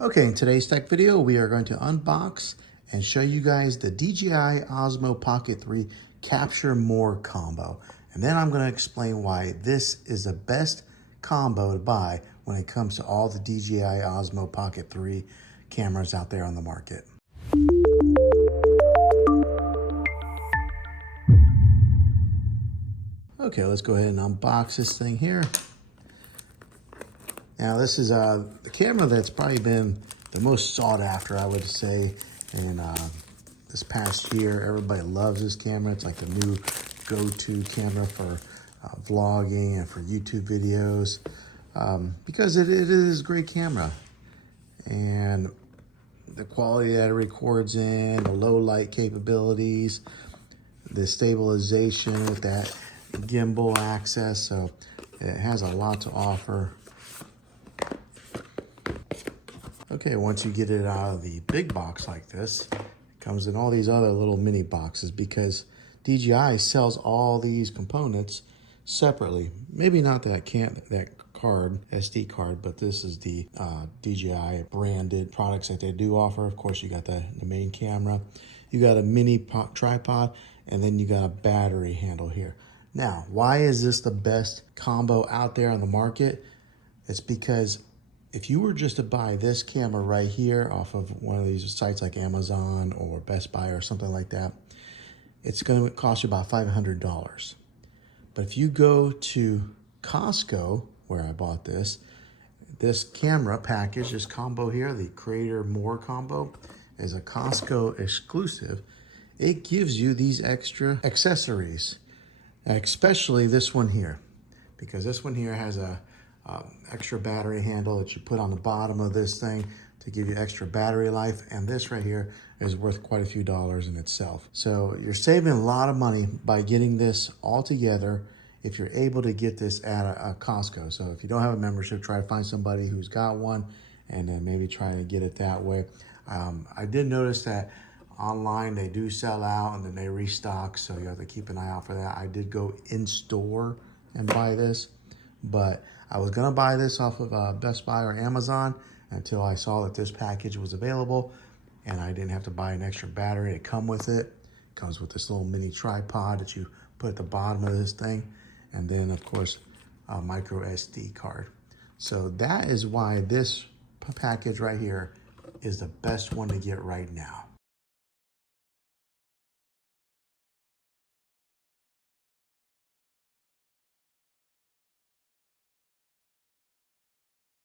Okay, in today's tech video, we are going to unbox and show you guys the DJI Osmo Pocket 3 Capture More combo. And then I'm going to explain why this is the best combo to buy when it comes to all the DJI Osmo Pocket 3 cameras out there on the market. Okay, let's go ahead and unbox this thing here. Now this is the camera that's probably been the most sought after, I would say, in this past year. Everybody loves this camera. It's like the new go-to camera for vlogging and for YouTube videos because it is a great camera. And the quality that it records in, the low light capabilities, the stabilization with that gimbal access, so it has a lot to offer. Okay, once you get it out of the big box like this, it comes in all these other little mini boxes because DJI sells all these components separately. Maybe not that SD card, but this is the DJI branded products that they do offer. Of course, you got the main camera, you got a mini tripod, and then you got a battery handle here. Now, why is this the best combo out there on the market? It's because if you were just to buy this camera right here off of one of these sites like Amazon or Best Buy or something like that, it's going to cost you about $500. But if you go to Costco, where I bought this camera package, this combo here, the Creator More combo, is a Costco-exclusive. It gives you these extra accessories, especially this one here, because this one here has a extra battery handle that you put on the bottom of this thing to give you extra battery life, and this right here is worth quite a few dollars in itself. So you're saving a lot of money by getting this all together if you're able to get this at a Costco. So if you don't have a membership, try to find somebody who's got one and then maybe try to get it that way. I did notice that online they do sell out and then they restock, so you have to keep an eye out for that. I did go in store and buy this, but I was gonna buy this off of Best Buy or Amazon until I saw that this package was available and I didn't have to buy an extra battery to come with it. It comes with this little mini tripod that you put at the bottom of this thing, and then of course a micro SD card. So that is why this package right here is the best one to get right now.